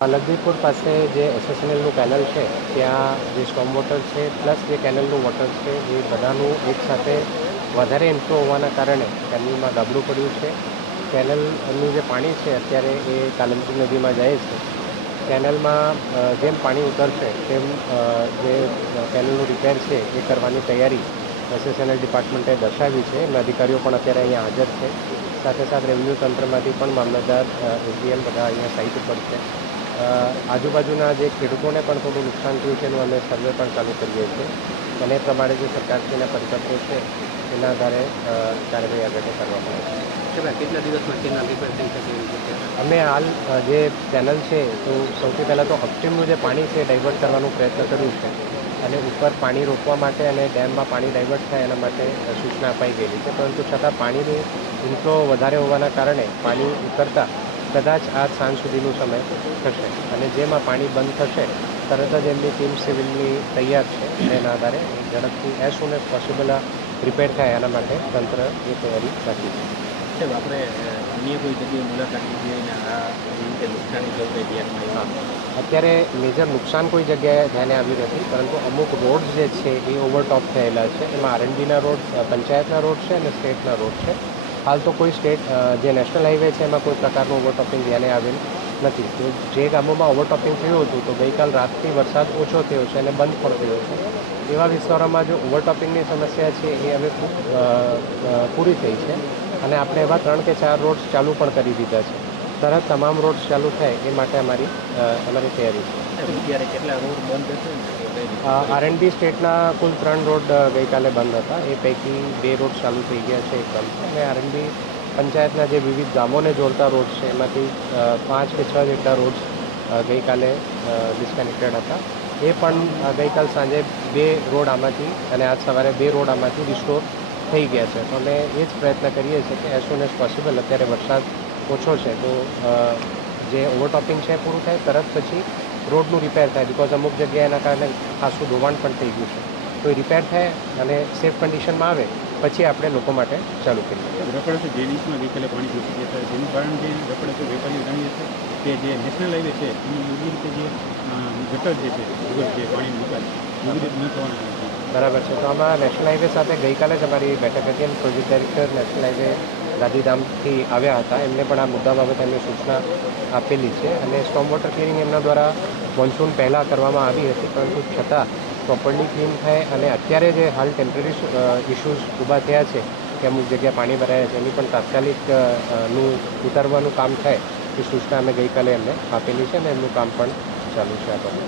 લખીપુર પાસે જે એસએસએનએલનું કેનલ છે ત્યાં જે સ્ટોમ વોટર છે પ્લસ જે કેનલનું વોટર છે એ બધાનું એકસાથે વધારે ઇન્ફ્લો હોવાના કારણે કેનલમાં ગાબડું પડ્યું છે. કેનલનું જે પાણી છે અત્યારે એ કાલમજી નદીમાં જાય છે. કેનલમાં જેમ પાણી ઉતરશે તેમ જે કેનલનું રિપેર છે એ કરવાની તૈયારી એસએસએનએલ ડિપાર્ટમેન્ટે દર્શાવી છે. એમના અધિકારીઓ પણ અત્યારે અહીંયા હાજર છે. સાથે સાથે રેવન્યુ તંત્રમાંથી પણ મામલતદાર, એસડીએમ બધા અહીંયા સાઇટ ઉપર છે. આજુબાજુના જે ખેડૂતોને પણ થોડું નુકસાન થયું છે એનું અમે સર્વે પણ ચાલુ કરીએ છીએ અને એ પ્રમાણે જે સરકારશ્રીના પરિપત્રો છે એના આધારે કાર્યવાહી આગળ કરવામાં આવે છે. કેટલા દિવસમાં કેનાલ રિપેર થઈ શકે? અમે હાલ જે ચેનલ છે તો સૌથી પહેલાં તો અપસ્ટ્રીમનું જે પાણી છે ડાયવર્ટ કરવાનો પ્રયત્ન કર્યું છે અને ઉપર પાણી રોકવા માટે અને ડેમમાં પાણી ડાયવર્ટ થાય એના માટે સૂચના અપાઈ ગયેલી છે. પરંતુ છતાં પાણીની ઇન્ફ્લો વધારે હોવાના કારણે પાણી ઉતરતા કદાચ આજ સાંજ સુધીનો સમય થશે અને જેમાં પાણી બંધ થશે તરત જ એમની ટીમ સિવિલની તૈયાર છે અને એના આધારે ઝડપથી એઝ સૂન એઝ પોસિબલ રિપેર થાય એના માટે તંત્ર એ તૈયારી રાખી છે. આપણે અન્ય કોઈ જગ્યાએ મુલાકાત લીધી અને આ રીતે નુકસાની જવું કંઈ ધ્યાનમાં અત્યારે મેજર નુકસાન કોઈ જગ્યાએ ધ્યાને આવ્યું નથી, પરંતુ અમુક રોડ જે છે એ ઓવરટોપ થયેલા છે. એમાં આરએનબીના રોડ, પંચાયતના રોડ છે અને સ્ટેટના રોડ છે. હાલ તો કોઈ સ્ટેટ જે નેશનલ હાઈવે છે એમાં કોઈ પ્રકારનું ઓવરટોપિંગ ધ્યાને આવેલ નથી. તો જે ગામોમાં ઓવરટોપિંગ થયું હતું તો ગઈકાલ રાતથી વરસાદ ઓછો થયો છે અને બંધ પણ થયો છે. એવા વિસ્તારોમાં જો ઓવરટોપિંગની સમસ્યા છે એ હવે પૂરી થઈ છે અને આપણે એવા 3 કે 4 રોડ્સ ચાલુ પણ કરી દીધા છે. તરત તમામ રોડ્સ ચાલુ થાય એ માટે અમારી તૈયારી છે. અત્યારે કેટલા રોડ બંધ હશે? આરએનબી સ્ટેટના કુલ 3 રોડ ગઈકાલે બંધ હતા. એ પૈકી 2 રોડ ચાલુ થઈ ગયા છે, એક બંધ છે. અને આરએનબી પંચાયતના જે વિવિધ ગામોને જોડતા રોડ છે એમાંથી 5 કે 6 જેટલા રોડ્સ ગઈકાલે ડિસ્કનેક્ટેડ હતા. એ પણ ગઈકાલ સાંજે 2 રોડ આમાંથી અને આજ સવારે 2 રોડ આમાંથી રિસ્ટોર થઈ ગયા છે. તો અમે એ જ પ્રયત્ન કરીએ છીએ કે એઝ સૂન એઝ પોસિબલ અત્યારે વરસાદ ઓછો છે તો જે ઓવરટોપિંગ છે પૂરું થાય, તરત પછી રોડનું રિપેર થાય. બિકોઝ અમુક જગ્યાએ એના કારણે ખાસું ધોવાણ પણ થઈ ગયું છે. તો એ રિપેર થાય અને સેફ કન્ડિશનમાં આવે પછી આપણે લોકો માટે ચાલુ કરીએ. રપડસો જે ઇંચમાં ગઈકાલે પાણી ઘૂસી ગયા હતા જેનું કારણ જે રપડસો વેપારીઓ જાણીએ છે કે જે નેશનલ હાઈવે છે એની યોગ્ય રીતે જે ગટર જે છે જે પાણી નિકાલ યોગ્ય રીતે ન થવાના. બરાબર છે. તો આમાં નેશનલ હાઈવે સાથે ગઈકાલે જ અમારી બેઠક હતી અને પ્રોજેક્ટ ડાયરેક્ટર નેશનલ હાઈવે ગાંધીધામથી આવ્યા હતા. એમને પણ આ મુદ્દા બાબતે એમની સૂચના આપેલી છે અને સ્ટોમ વોટર ક્લિનિંગ એમના દ્વારા મોન્સૂન પહેલાં કરવામાં આવી હતી, પરંતુ છતાં પ્રોપરલી ક્લીન થાય અને અત્યારે જે હાલ ટેમ્પરરી ઇસ્યુઝ ઊભા થયા છે કે અમુક જગ્યાએ પાણી ભરાયા છે એની પણ તાત્કાલિક ઉતારવાનું કામ થાય એ સૂચના અમે ગઈકાલે એમને આપેલી છે અને એમનું કામ પણ ચાલુ છે આ બાબતે.